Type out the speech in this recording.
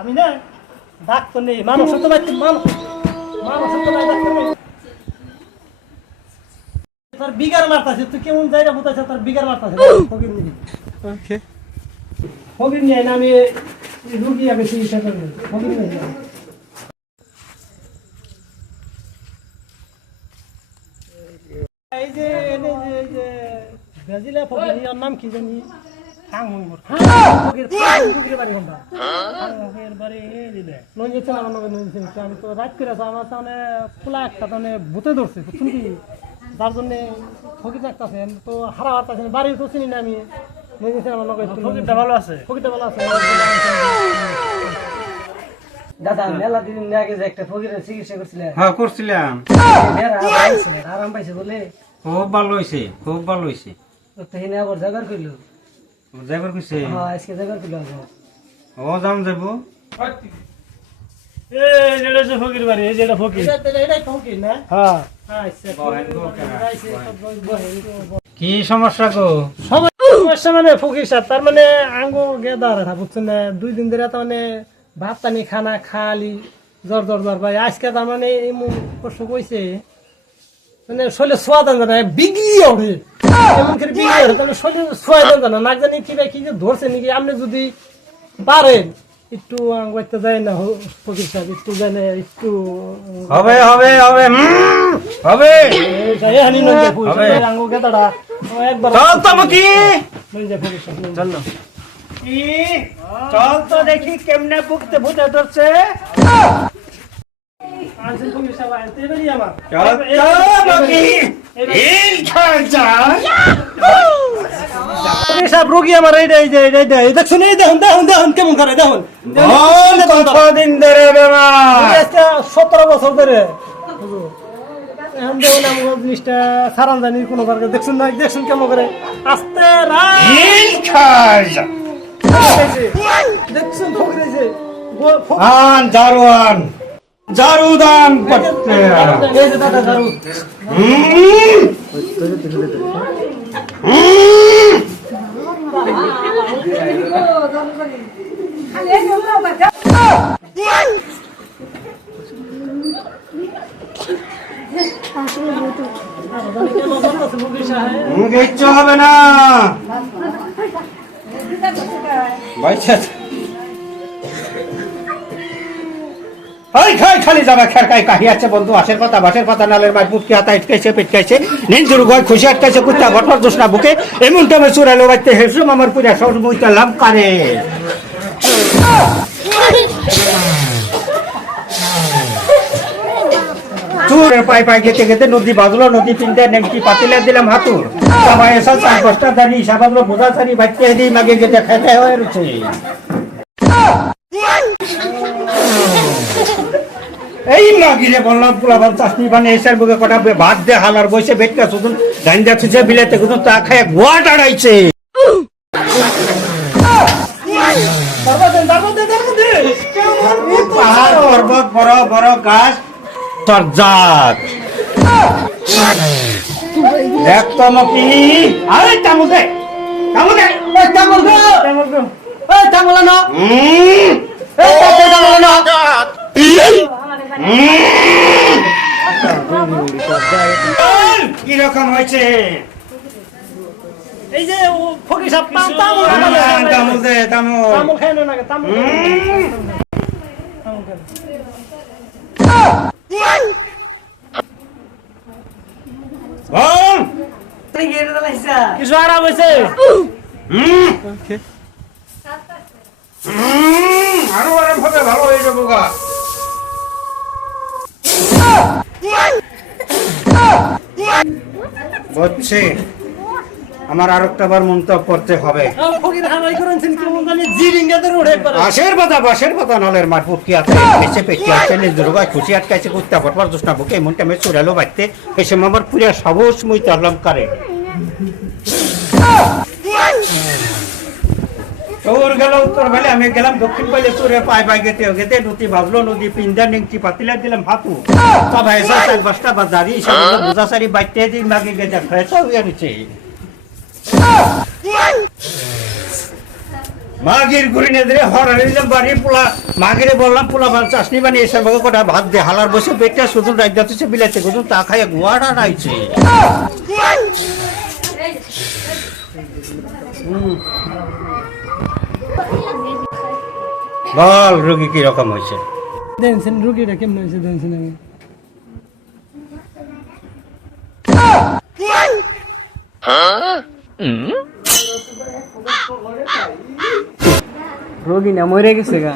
আমি না ডাক্তার নেই, মানুষ তো তার বিগার মারতাছে, তুই কেমন জায়গা বুঝাইছে তার বিগার মারতাছে। ফকির নিয়ে না, আমি রুগী আগে চিকিৎসা করবো। ফকির নিয়ে এই যে ব্রাজিলে ফকির নাম কি জানি, আমি তো রাত করে আমার তাহলে খোলা একটা তাহলে ভূতে ধরছে, বুঝছেন কি, যার জন্য ফকির রাখতেছে তো হারা হারতেছে বাড়ি তো চিনি না আমি। ফকিরটা ভালো আছে, ফকিরটা ভালো আছে। দাদা মেলা দিন আগে যে একটা ফকিরের চিকিৎসা করছিলেন? হ্যাঁ করছিলাম, আরাম পাইছে বলে? খুব ভালো হয়েছে, খুব ভালো হয়েছে। আবার জাগার করলো, যাইবার কইছে? হ্যাঁ আজকে জাগার করলো। ও যাম যাইব। এই যেটা যে ফকির বাড়ি, এই যেটা ফকির, এটাই ফকির না? হ্যাঁ। কি সমস্যা গো? সমস্যা মানে ফকির সাহেব, তার মানে আঙ্গো গেদার বুঝছেন না, 2 দিন ধরে তার মানে ভাত পানি খানা খালি জ্বর জ্বর জ্বর ভাই। আজকে তার মানে এমন কষ্ট কইছে মানে শরীরে সোয়া দেন জানা বিগড়িয়ে ওঠে, এমন করে বিগড়িয়ে ওঠে তাহলে শরীরে সোয়া দেন জানা না জানি কি কি যে ধরছে নাকি। আপনি যদি পারেন একটু আঙ্গুতে যায় না ফকির সাহেব, একটু যায় না, একটু হবে হবে হবে হবে আঙ্গু গেদাটা একবার চল তো মকি, চল না চল তো দেখি কেমনে বুকতে ভূতে ধরছে। রোগী আমার দেখুন, দেখুন দেখুন কেমন করে, দেখুন 17 বছর ধরে এখন দেখুন আমার জিনিসটা সারান জানি কোনো দেখুন না, দেখুন কেমন করে আস্তে দেখুন ফকিরেছে জারুয়ান জারুদান করতে কিচ্ছু হবে না খালি যাবা খেরকাই কাহি আছে বন্ধু, আশের পাতা বাসের পাতা নালের মাছ বুটকে হাতা ইটকাইছে পিটকাইছে নিঞ্জুর গয় খুশি আটকাইছে কুত্তা ঘটনার জোসনা বুকে এমন টাইমে চুরালো বাড়তে হেসুম আমার পুরা সব মুইটা লাভ করে। চুরের পাই পাই গেতে গেতে নদী বাজলো, নদী তিনটা নেমকি পাতিলে দিলাম হাতুর সবাই এসব 4-5টা দাঁড়ি সাবাবলো বোঝা সারি বাচ্চা দিই মাগে গেতে খেতে হয়ে রয়েছে। এই মাগিরে বললাম পোলাবান চাষনি বানিয়ে এসে বুকে কটা ভাত দিয়ে হালার বসে বেটকা শুধু গাঞ্জা খুঁজে বিলাতে কিন্তু তা খায় গোয়া টাড়াইছে। পাহাড় পর্বত বড় বড় গাছ তোর জাত দেখ তো মকি, আরে চামল দে চামল দে চামল দে চামল না কিরকম হয়েছে? এই যে ফকির সাহেব তামুল দে তামুল খায় না তামুল কিছু আরাম হয়েছে আরো আরাম হবে, ভালো হয়ে যাবো গা। বুঝছি, আমার আর একটা বার মন্তব্য করতে হবে। বাসের পাতা নলের মাঠ ফুটকি আছে পেটকে আছে নিজের খুশি আটকাইছে কুত্তা ফটবার জোসনা বুকে এমন টাইমে চুরালো বাড়তে এসে আমার পুরা সাবস মুই তারলাম কারে। সৌর গেল উত্তর বেলে আমি গেলাম দক্ষিণ বেলে চোরে পায় পাই গেতে গেতে নদী ভাবলো নদী পিন্দা নেংটি পাতিলা দিলাম হাতু সবাই এসে চার পাঁচটা বাজারি সবাই বোঝাচারি বাইতে দিন মাগে গেতে ফ্রেশ হয়ে গেছে মাগির ঘুরি নেদরে হরারে দিলাম বাড়ি পোলা মাগিরে বললাম পোলা ভাত চাষনি বানিয়ে এসে আমাকে কটা ভাত দে হালার বসে পেটটা শুধু রাজ্য যাচ্ছে বিলাইতে শুধু তা খাইয়া গোয়াটা রাইছে বল রোগী কি রকম হয়েছে দেখছেন রুগীটা কেমন হয়েছে দেখছেন আমি রোগী না মরে গেছে গা